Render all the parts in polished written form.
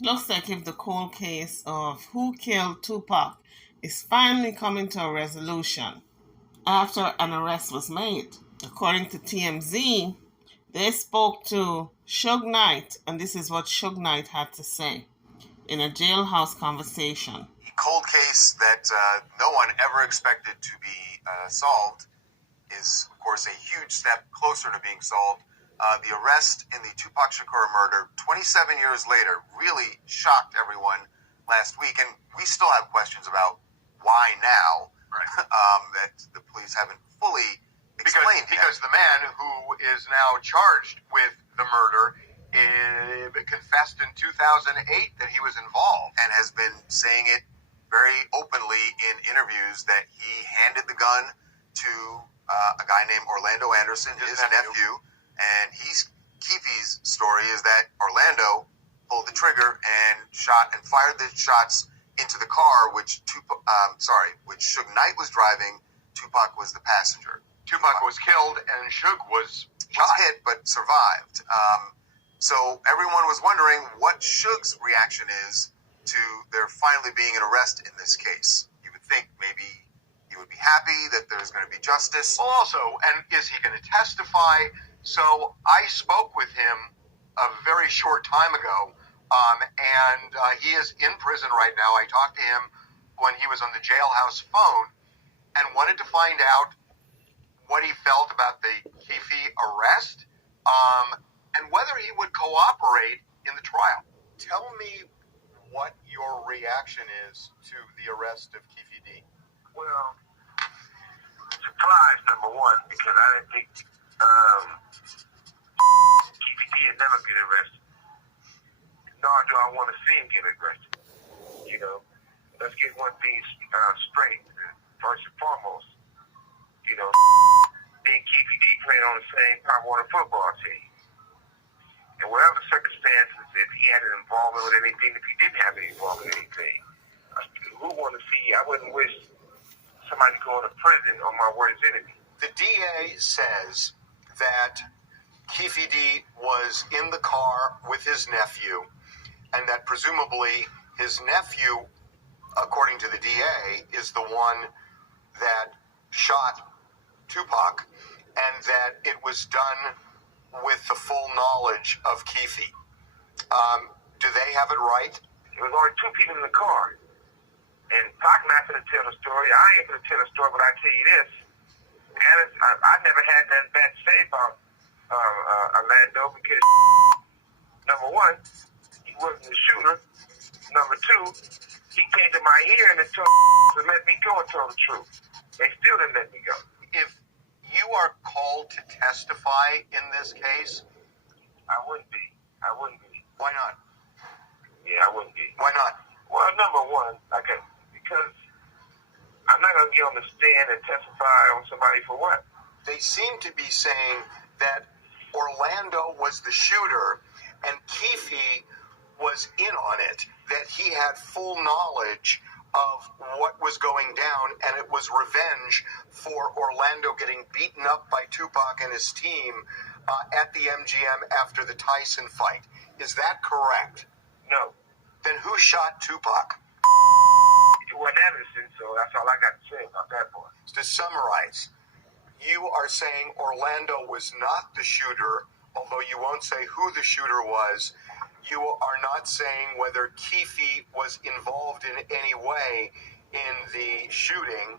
Looks like if the cold case of who killed Tupac is finally coming to a resolution after an arrest was made. According to TMZ, they spoke to Suge Knight, and this is what Suge Knight had to say in a jailhouse conversation. Cold case that no one ever expected to be solved is, of course, a huge step closer to being solved. The arrest in the Tupac Shakur murder, 27 years later, really shocked everyone last week, and we still have questions about why now. Right. That the police haven't fully explained because the man who is now charged with the murder confessed in 2008 that he was involved and has been saying it very openly in interviews that he handed the gun to a guy named Orlando Anderson, his nephew, and Keefe's story is that Orlando pulled the trigger and shot and fired the shots into the car, which Suge Knight was driving. Tupac was the passenger. Tupac was killed and Suge was hit but survived. So everyone was wondering what Suge's reaction is to there finally being an arrest in this case. You would think maybe he would be happy that there's going to be justice. Also, and is he going to testify? So I spoke with him a very short time ago, and he is in prison right now. I talked to him when he was on the jailhouse phone and wanted to find out what he felt about the Keefe arrest, and whether he would cooperate in the trial. Tell me what your reaction is to the arrest of Keefe D. Well, surprise, number one, because I didn't think Keefe D would never get arrested. Nor do I want to see him get arrested. You know, let's get one thing straight, first and foremost. You know, me and Keefe D played on the same Pop Warner football team. And whatever circumstances, if he had an involvement with anything, if he didn't have any involvement with anything, who want to see? I wouldn't wish somebody going to prison on my worst enemy. The DA says that Keefe D was in the car with his nephew, and that presumably his nephew, according to the DA, is the one that shot Tupac, and that it was done with the full knowledge of Keefe. Do they have it right? There was only two people in the car. And Pac not going to tell the story. I ain't going to tell the story, but I tell you this. I never had nothing bad to say about Orlando because, number one, he wasn't the shooter. Number two, he came to my ear and told to let me go and tell the truth. They still didn't let me go. If you are called to testify in this case, I wouldn't be. why not? Yeah, I wouldn't be. Why not? Well, number one, because I'm not going to get on the stand and testify on somebody for what? They seem to be saying that Orlando was the shooter and Keefe was in on it, that he had full knowledge of what was going down, and it was revenge for Orlando getting beaten up by Tupac and his team at the MGM after the Tyson fight. Is that correct? No. Then who shot Tupac? It wasn't Anderson, so that's all I got to say about that part. To summarize, you are saying Orlando was not the shooter, although you won't say who the shooter was. You are not saying whether Keefe was involved in any way in the shooting.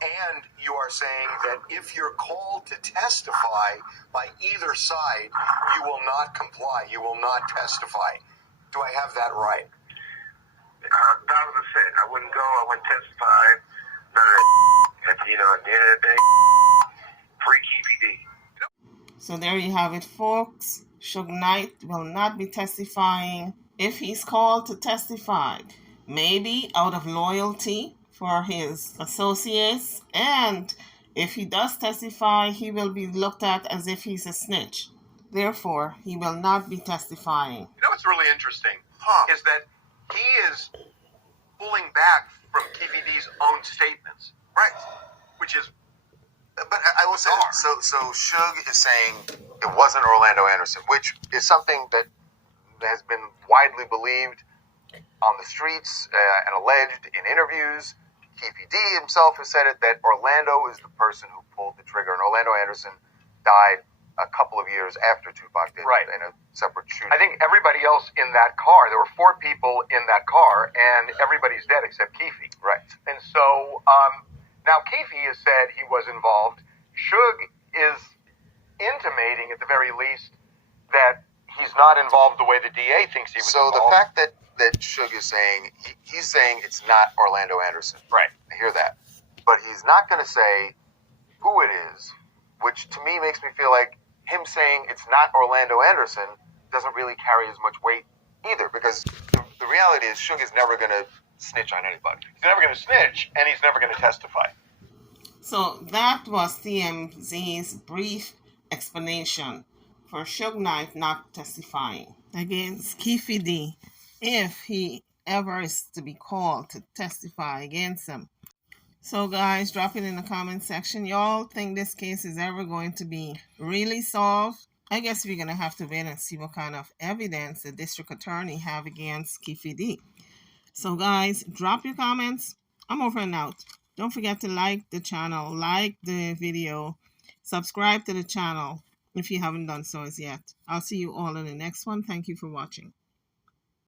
And you are saying that if you're called to testify by either side, you will not comply. You will not testify. Do I have that right? 1,000%. I wouldn't go. I wouldn't testify. None of that. At the end of the day, free Keefe D. So there you have it, folks. Suge Knight will not be testifying if he's called to testify. Maybe out of loyalty for his associates, and if he does testify, he will be looked at as if he's a snitch. Therefore, he will not be testifying. You know what's really interesting is that he is pulling back from Keefe D's own statements. Right. Which is, but I will say, so Suge is saying it wasn't Orlando Anderson, which is something that has been widely believed on the streets and alleged in interviews. Keefe D himself has said it, that Orlando is the person who pulled the trigger, and Orlando Anderson died a couple of years after Tupac did, Right, in a separate shooting. I think everybody else in that car, there were 4 people in that car, and everybody's dead except Keefe. Right. And so now Keefe has said he was involved. Suge is intimating, at the very least, that he's not involved the way the DA thinks he was So involved. the fact that Suge is saying, he's saying it's not Orlando Anderson. Right. I hear that. But he's not going to say who it is, which to me makes me feel like him saying it's not Orlando Anderson doesn't really carry as much weight either, because the reality is Suge is never going to snitch on anybody. He's never going to snitch, and he's never going to testify. So that was TMZ's brief explanation for Suge Knight not testifying against Keefe D if he ever is to be called to testify against him. So guys, drop it in the comment section. Y'all think this case is ever going to be really solved? I guess we're going to have to wait and see what kind of evidence the district attorney have against Keefe D. So guys, drop your comments. I'm over and out. Don't forget to like the channel, like the video, subscribe to the channel if you haven't done so as yet. I'll see you all in the next one. Thank you for watching.